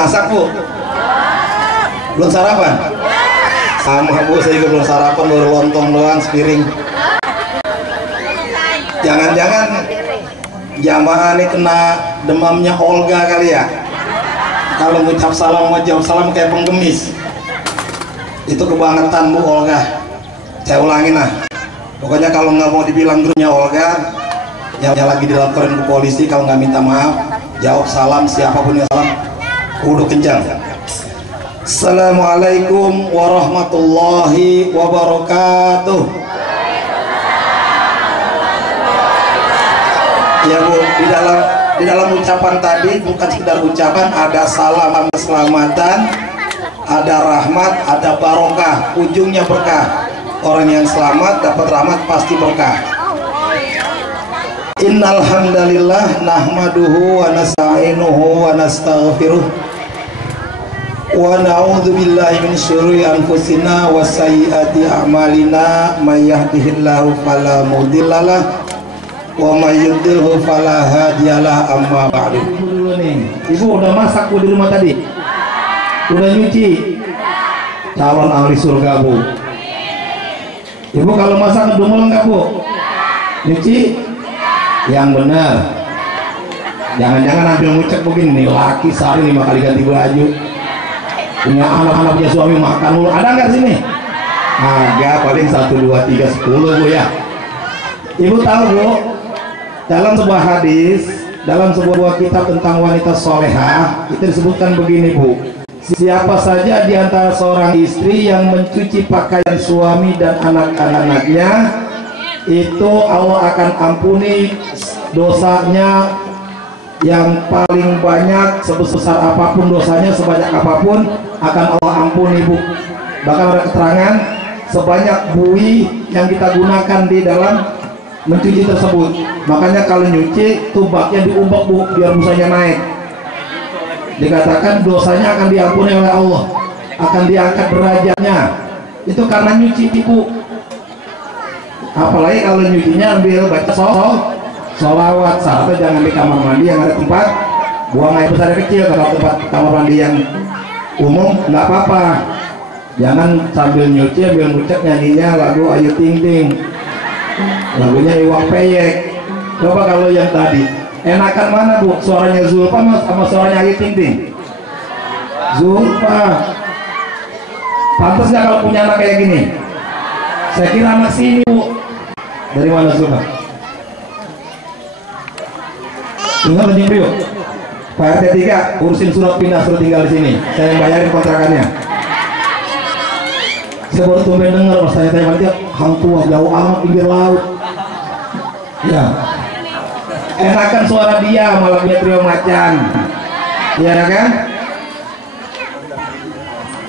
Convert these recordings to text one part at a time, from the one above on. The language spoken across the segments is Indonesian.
Masak Bu? Belum sarapan? Sama Bu, saya juga belum sarapan, baru lontong doang sepiring. Jangan-jangan jamaah ini kena demamnya Olga kali ya? Kalau ngucap salam mau jawab salam kayak penggemis. Itu kebangetan Bu Olga. Saya ulangin lah. Pokoknya kalau nggak mau dibilang grupnya Olga, yang lagi dilaporin ke polisi, kalau nggak minta maaf, jawab salam siapapun yang salam, kudu kencang. Assalamualaikum warahmatullahi wabarakatuh. Ya Bu, di dalam ucapan tadi bukan sekedar ucapan, ada salam keselamatan, ada rahmat, ada barokah, ujungnya berkah. Orang yang selamat dapat rahmat pasti berkah. Innal hamdalillah nahmaduhu wa nasta'inuhu wa nastaghfiruh wa na'udzu billahi min syururi anfusina wa sayyiati a'malina may yahdihillahu fala mudhillalah wa may yudhlilhu fala hadiyalah. Amma ba'du. Dulu nih, Ibu udah masak Bu di rumah tadi? Udah nyuci? Calon ahli surga Bu. Ibu kalau masak ngedumel enggak Bu? Nyuci? Yang benar. Jangan-jangan ambil ngucek begini nih, laki sehari 5 kali ganti baju, punya anak-anak, punya suami, makan mulu. Ada nggak sini? Agak, paling 1, 2, 3, 10 Bu ya. Ibu tahu Bu, dalam sebuah hadis, dalam sebuah kitab tentang wanita solehah, itu disebutkan begini Bu, siapa saja di antara seorang istri yang mencuci pakaian suami dan anak-anaknya, itu Allah akan ampuni dosanya yang paling banyak, sebesar apapun dosanya, sebanyak apapun akan Allah ampuni Bu. Bahkan ada keterangan sebanyak buih yang kita gunakan di dalam mencuci tersebut. Makanya kalau nyuci tuh baknya diumbak Bu, biar busanya naik. Dikatakan dosanya akan diampuni oleh Allah, akan diangkat derajatnya. Itu karena nyuci Bu. Apalagi kalau nyucinya ambil baca sholawat, sahabat jangan di kamar mandi yang ada tempat buang air besar kecil. Kalau tempat kamar mandi yang umum nggak apa-apa, jangan sambil nyuci ambil ngucek nyanyinya lagu Ayu Ting Ting, lagunya Iwak Peyek. Coba kalau yang tadi enakan mana Bu, suaranya Zulfa sama suaranya Ayu Ting Ting? Zulfa. Pantas nggak kalau punya anak kayak gini? Saya kira anak sini Bu. Dari mana Zulfa? Tinggal di Rio. Pak RT 3 urusin surat pindah, suruh tinggal di sini. Saya yang bayarin kontrakannya. Saya baru tumben dengar pas saya tanya dia, hang tua jauh amat pinggir laut. Ya. Enakan suara dia malah punya trio macan. Iya kan?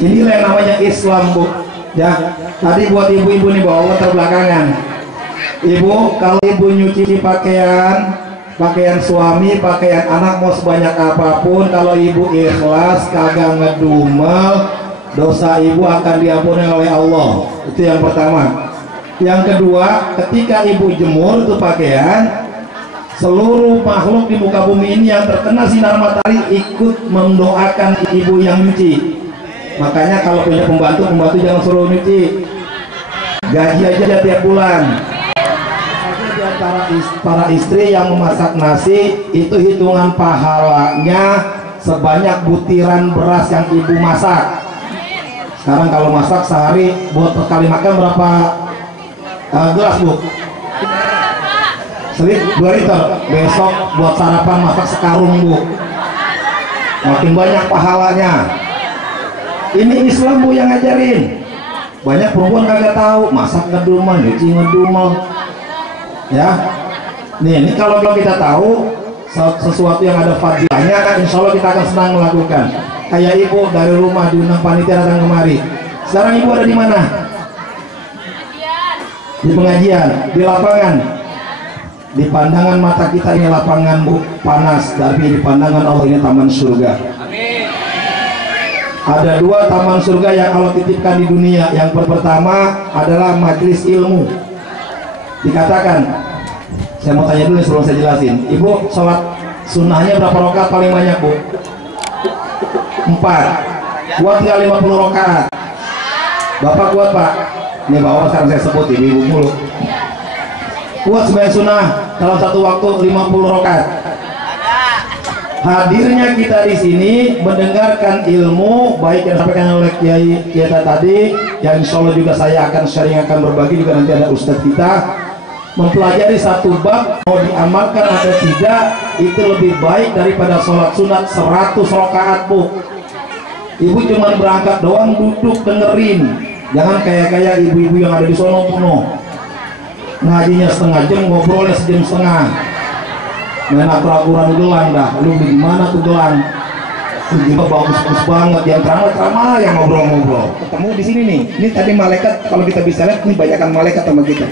Inilah yang namanya Islam Bu. Ya. Tadi buat ibu-ibu nih bawa latar belakangan. Ibu, kalau ibu nyuci pakaian suami, pakaian anak mau sebanyak apapun, kalau ibu ikhlas, kagak ngedumel, dosa ibu akan diampuni oleh Allah. Itu yang pertama. Yang kedua, ketika ibu jemur itu pakaian, seluruh makhluk di muka bumi ini yang terkena sinar matahari ikut mendoakan ibu yang nyuci. Makanya kalau punya pembantu jangan suruh nyuci, gaji aja tiap bulan. Para istri yang memasak nasi itu hitungan pahalanya sebanyak butiran beras yang ibu masak. Sekarang kalau masak sehari buat sekali makan berapa gelas Bu? 2 liter. Besok buat sarapan masak sekarung Bu. Makin banyak pahalanya. Ini Islam Bu yang ngajarin. Banyak perempuan kagak tahu masak ngedumel, nyuci ngedumel. Ya, ini kalau kita tahu sesuatu yang ada fadilahnya, kan insya Allah kita akan senang melakukan. Kayak ibu dari rumah diundang panitia datang kemari. Sekarang ibu ada di mana? Di pengajian, di lapangan. Di pandangan mata kita ini lapangan Bu, panas, tapi di pandangan Allah ini taman surga. Ada 2 taman surga yang Allah titipkan di dunia. Yang pertama adalah majelis ilmu. Dikatakan, saya mau tanya dulu sebelum saya jelasin. Ibu sholat sunnahnya berapa rakaat paling banyak Bu? 4. Kuat nggak 50 rakaat? Bapak kuat Pak? Ini bawa sekarang saya sebut ibu-ibu mulu. Kuat sebagai sunnah dalam satu waktu 50 rakaat. Hadirnya kita di sini mendengarkan ilmu baik yang disampaikan oleh Kiai kita tadi, yang insya Allah juga saya akan sharing, akan berbagi juga, nanti ada ustadz kita mempelajari satu bab mau diamalkan atau tidak, itu lebih baik daripada sholat sunat 100 rakaat Bu. Ibu cuma berangkat doang, duduk dengerin, jangan kayak ibu-ibu yang ada di sono penuh ngajinya setengah jam, ngobrolnya sejam setengah, main akur-akuran gelang dah. Lu gimana tuh gelang? Tiba bagus banget, yang ceramah yang ngobrol-ngobrol. Ketemu di sini nih. Ini tadi malaikat, kalau kita bisa lihat, ini banyakkan malaikat sama kita.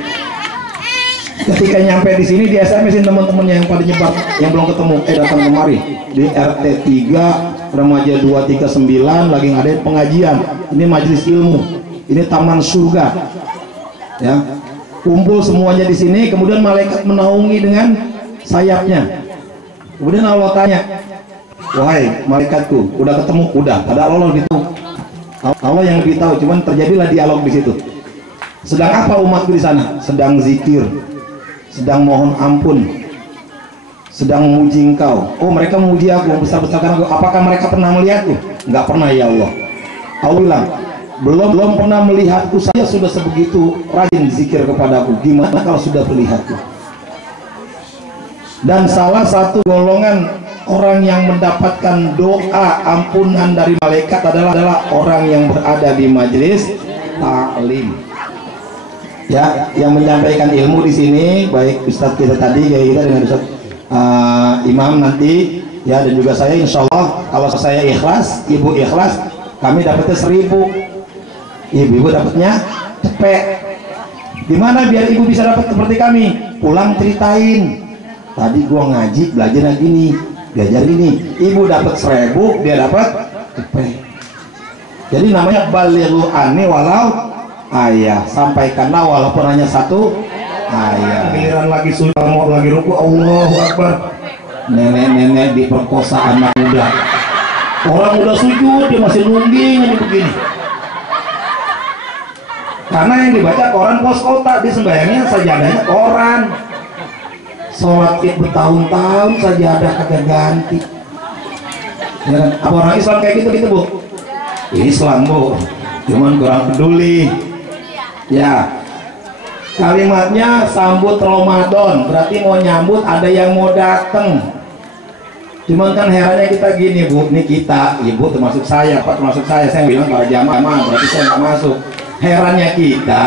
Ketika nyampe di sini, dia SMS-in teman-temannya yang pada nyebar, yang belum ketemu, datang kemari di RT 3 Remaja 239 lagi ngadain pengajian. Ini majelis ilmu, ini taman surga. Ya, kumpul semuanya di sini. Kemudian malaikat menaungi dengan sayapnya. Kemudian Allah tanya, wahai malaikatku, udah ketemu? Udah. Ada Allah gitu. Allah yang lebih tahu. Cuman terjadilah dialog di situ. Sedang apa umatku di sana? Sedang zikir, sedang mohon ampun, sedang memuji engkau. Oh, mereka memuji aku, besar-besarkan aku. Apakah mereka pernah melihatku? Enggak pernah ya Allah. Allah bilang, belum pernah melihatku. Saya sudah sebegitu rajin zikir kepadaku. Gimana kalau sudah melihatku? Dan salah satu golongan orang yang mendapatkan doa ampunan dari malaikat adalah orang yang berada di majelis taklim. Ya, yang menyampaikan ilmu di sini baik Ustadz kita tadi, kayak kita dengan Ustadz Imam nanti, ya, dan juga saya. Insya Allah kalau saya ikhlas, ibu ikhlas, kami dapatnya 1000, ibu dapatnya cepet. Gimana biar ibu bisa dapat seperti kami? Pulang ceritain, tadi gua ngaji belajar gini, belajar gini. Ibu dapat 1000, dia dapat cepet. Jadi namanya balighu anni walau ayah, sampaikanlah walaupun hanya satu ayah. Giliran lagi sujud, mau lagi ruku, Allahu Akbar, nenek-nenek diperkosa anak muda. Orang udah sujud dia masih nungging ini begini. Karena yang dibaca koran pos kota, di sembahyangnya sajadahnya koran. Sholat id bertahun-tahun sajadah kagak ganti. Ya, apa orang Islam kayak gitu Bu? Islam Bu, cuman kurang peduli. Ya, kalimatnya sambut Ramadan, berarti mau nyambut, ada yang mau datang. Cuman kan herannya kita gini Bu, ini kita, ibu termasuk saya, Pak termasuk saya bilang para jamaah, berarti saya nggak masuk. Herannya kita,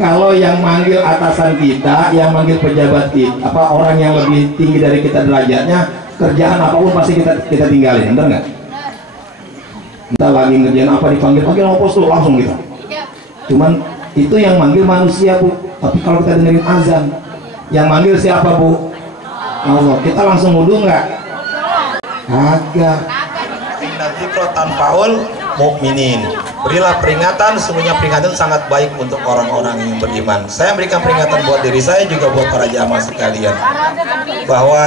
kalau yang manggil atasan kita, yang manggil pejabat kita, apa orang yang lebih tinggi dari kita derajatnya, kerjaan apapun pasti kita tinggalin, bener nggak? Kita lagi ngerjain apa, dipanggil mau pos tuh langsung kita. Cuman itu yang manggil manusia Bu, tapi kalau kita dengerin azan, yang manggil siapa Bu? Allah. Kita langsung wudu nggak? Kagak. Inna dzikra tanfa'ul mu'minin. Berilah peringatan, semuanya peringatan sangat baik untuk orang-orang yang beriman. Saya berikan peringatan buat diri saya juga buat para jamaah sekalian, bahwa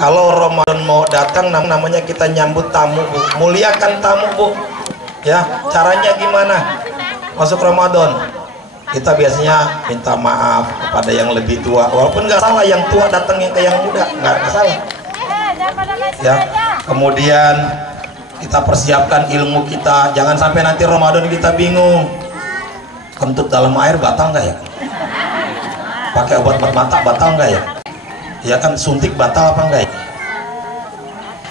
kalau Ramadan mau datang, namanya kita nyambut tamu Bu, muliakan tamu Bu. Ya, caranya gimana? Masuk Ramadan, kita biasanya minta maaf kepada yang lebih tua, walaupun nggak salah yang tua datang yang ke yang muda, nggak salah. Ya, kemudian kita persiapkan ilmu kita, jangan sampai nanti Ramadan kita bingung. Kentut dalam air batal nggak ya? Pakai obat mata batal nggak ya? Ya kan, suntik batal apa enggak ya?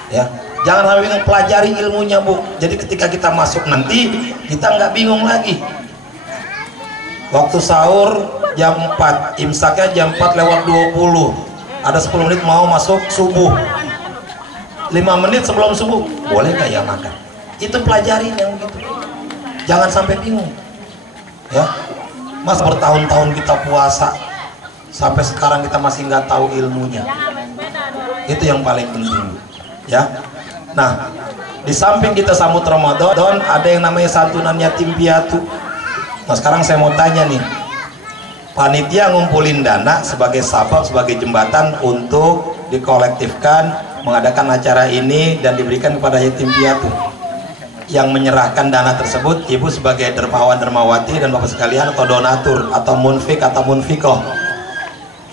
Ya, jangan sampai bingung, pelajari ilmunya Bu. Jadi ketika kita masuk nanti kita nggak bingung lagi. Waktu sahur jam 4, imsaknya jam 4:20, ada 10 menit mau masuk subuh, 5 menit sebelum subuh boleh nggak ya makan? Itu pelajari yang gitu, jangan sampai bingung. Ya, masa bertahun-tahun kita puasa sampai sekarang kita masih nggak tahu ilmunya. Itu yang paling penting. Ya, nah, di samping kita sambut Ramadan, ada yang namanya santunan yatim piatu. Nah, sekarang saya mau tanya nih, panitia ngumpulin dana sebagai sabab, sebagai jembatan untuk dikolektifkan mengadakan acara ini dan diberikan kepada yatim piatu. Yang menyerahkan dana tersebut ibu sebagai dermawan dermawati dan bapak sekalian atau donatur atau munfik atau munfikoh.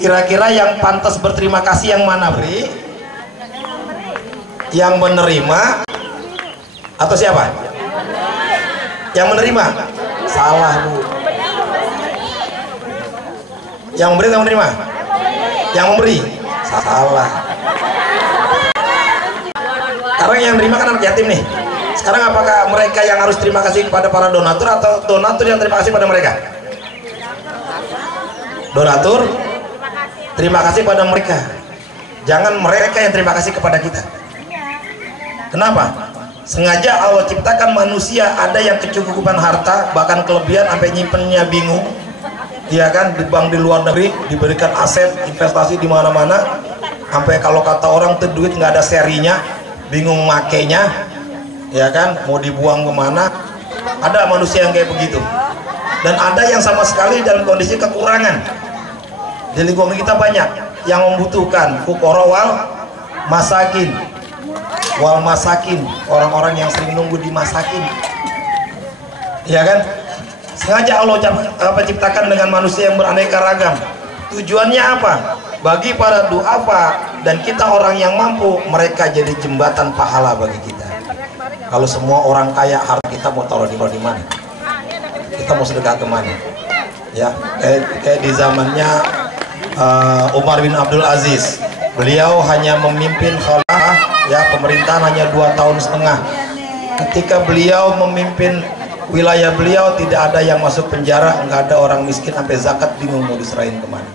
Kira-kira yang pantas berterima kasih yang mana, Bri? Yang menerima atau siapa? Yang menerima? Salah, Bu. Yang memberi atau menerima? Yang memberi? Salah. Karena yang menerima kan anak yatim nih. Sekarang apakah mereka yang harus terima kasih kepada para donatur atau donatur yang terima kasih pada mereka? Donatur terima kasih pada mereka. Jangan mereka yang terima kasih kepada kita. Kenapa? Sengaja Allah ciptakan manusia ada yang kecukupan harta, bahkan kelebihan sampai nyimpennya bingung. Iya kan, di bank di luar negeri diberikan aset investasi di mana-mana, sampai kalau kata orang tuh duit nggak ada serinya, bingung makainya. Ya kan, mau dibuang kemana? Ada manusia yang kayak begitu, dan ada yang sama sekali dalam kondisi kekurangan. Di lingkungan kita banyak yang membutuhkan fuqara wal masakin, orang-orang yang sering nunggu dimasakin. Ya kan, sengaja Allah ciptakan dengan manusia yang beraneka ragam. Tujuannya apa? Bagi para duafa dan kita orang yang mampu, mereka jadi jembatan pahala bagi kita. Kalau semua orang kaya, harta kita mau taruh di mana? Kita mau sedekah kemana? Ya, kayak di zamannya Umar bin Abdul Aziz, beliau hanya memimpin khalifah, ya, pemerintahan hanya 2,5 tahun. Ketika beliau memimpin wilayah beliau, tidak ada yang masuk penjara, nggak ada orang miskin sampai zakat bingung mau diserahin kemana.